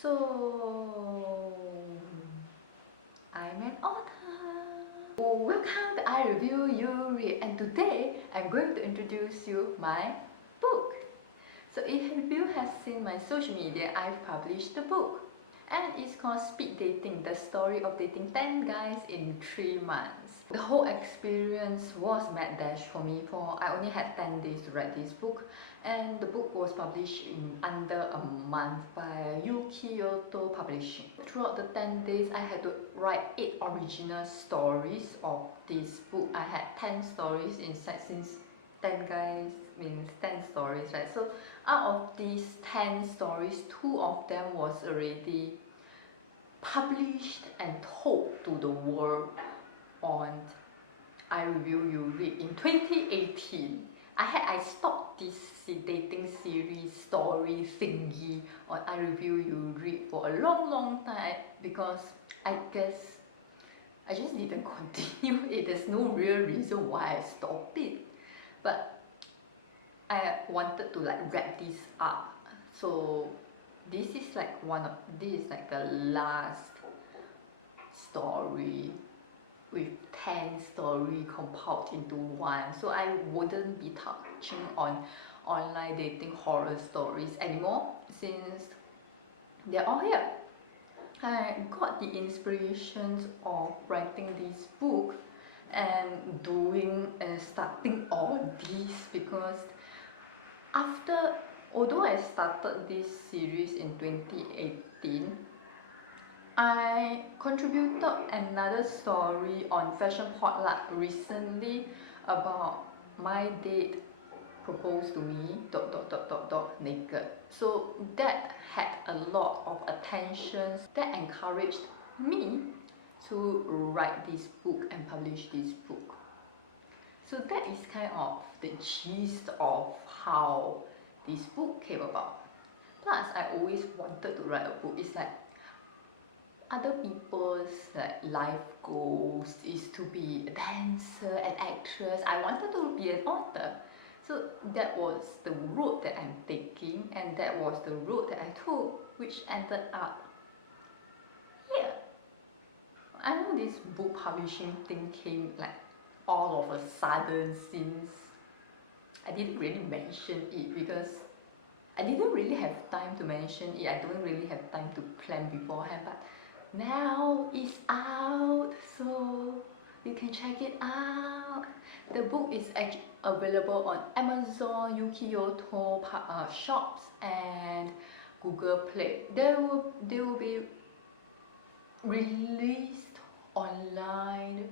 So, I'm an author. Welcome to I Review You Read, and today I'm going to introduce you my book. So if you have seen my social media, I've published the book, and it's called Speed Dating: The Story of Dating 10 Guys in 3 Months. The whole experience was mad dash for me, for I only had 10 days to write this book, and the book was published in under a month by Kyoto Publishing. Throughout the 10 days, I had to write 8 original stories of this book. I had 10 stories inside, since 10 guys means 10 stories, right? So out of these 10 stories, 2 of them was already published and told to the world on I Review You Read in 2018. I stopped this dating series story thingy on I Review You Read for a long time because I guess I just didn't continue it. There's no real reason why I stopped it, but I wanted to wrap this up. So this is like the last story with 10 stories compiled into one. So I wouldn't be touching on online dating horror stories anymore, since they're all here. I got the inspirations of writing this book and starting all this because although I started this series in 2018, I contributed another story on Fashion Potluck recently about my date proposed to me ... naked. So that had a lot of attention that encouraged me to write this book and publish this book. So that is kind of the gist of how this book came about. Plus, I always wanted to write a book. It's like other people's life goals is to be a dancer, an actress. I wanted to be an author. So that was the road that I'm taking, and that was the road that I took, which ended up here. I know this book publishing thing came all of a sudden, since I didn't really mention it because I didn't really have time to mention it. I don't really have time to plan beforehand, but now it's out, so you can check it out. The book is actually available on Amazon, Kyoto shops, and Google Play. They will be released online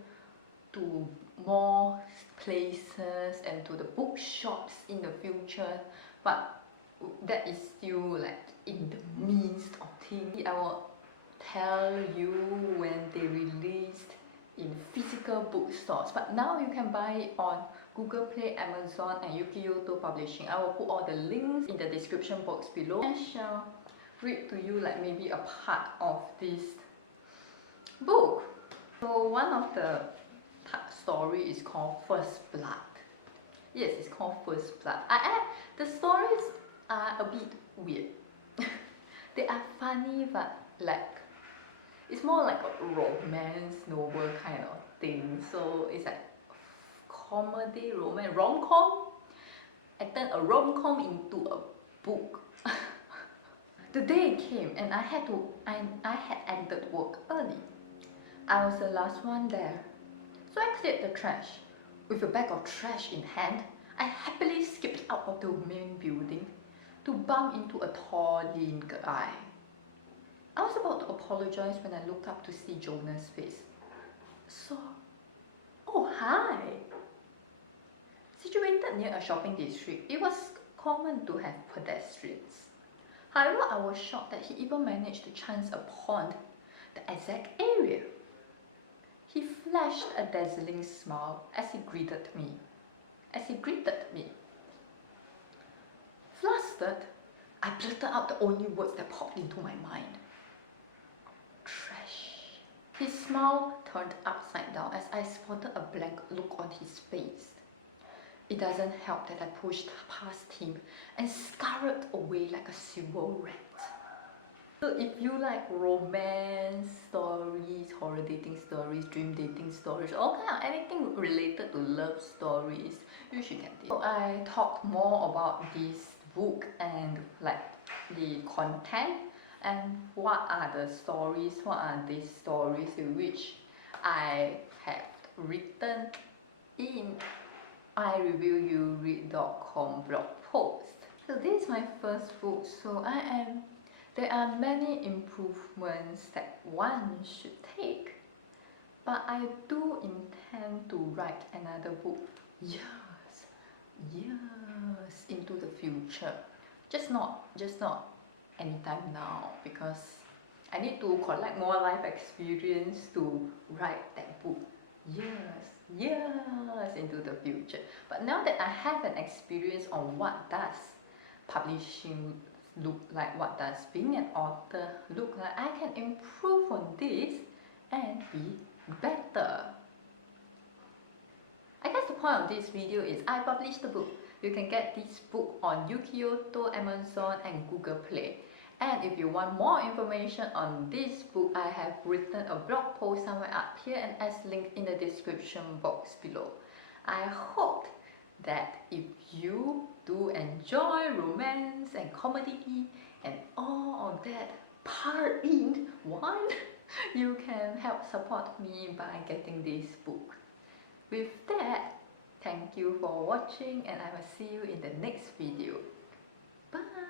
to more places and to the bookshops in the future, but that is still in the midst of things. I will tell you when they released in physical bookstores, but now you can buy it on Google Play, Amazon, and Kyoto Publishing. I will put all the links in the description box below. I shall read to you maybe a part of this book. So one of the story is called First Blood. Yes, it's called First Blood. The stories are a bit weird. They are funny, but it's more like a romance novel kind of thing. So it's like comedy, romance, rom-com. I turned a rom-com into a book. The day came and I had ended work early. I was the last one there. So I cleared the trash. With a bag of trash in hand, I happily skipped out of the main building to bump into a tall, lean guy. I was about to apologize when I looked up to see Jonah's face. So, oh hi! Situated near a shopping district, it was common to have pedestrians. However, I was shocked that he even managed to chance upon the exact area. He flashed a dazzling smile as he greeted me. Flustered, I blurted out the only words that popped into my mind. Trash. His smile turned upside down as I spotted a blank look on his face. It doesn't help that I pushed past him and scurried away like a silver rat. So if you like romance stories, horror dating stories, dream dating stories, all kind of anything related to love stories, you should get this. So I talked more about this book and like the content and what are the stories, what are these stories which I have written in IreviewUread.com blog post. So this is my first book, so there are many improvements that one should take, but I do intend to write another book years into the future. Just not anytime now, because I need to collect more life experience to write that book years into the future. But now that I have an experience on what does publishing look like, what does being an author look like, I can improve on this and be better. I guess the point of this video is I published the book. You can get this book on Ukyoto, Amazon and Google Play. And if you want more information on this book, I have written a blog post somewhere up here and as linked in the description box below. I hope that if you do enjoy romance and comedy and all of that part in one, you can help support me by getting this book. With that, thank you for watching and I will see you in the next video. Bye!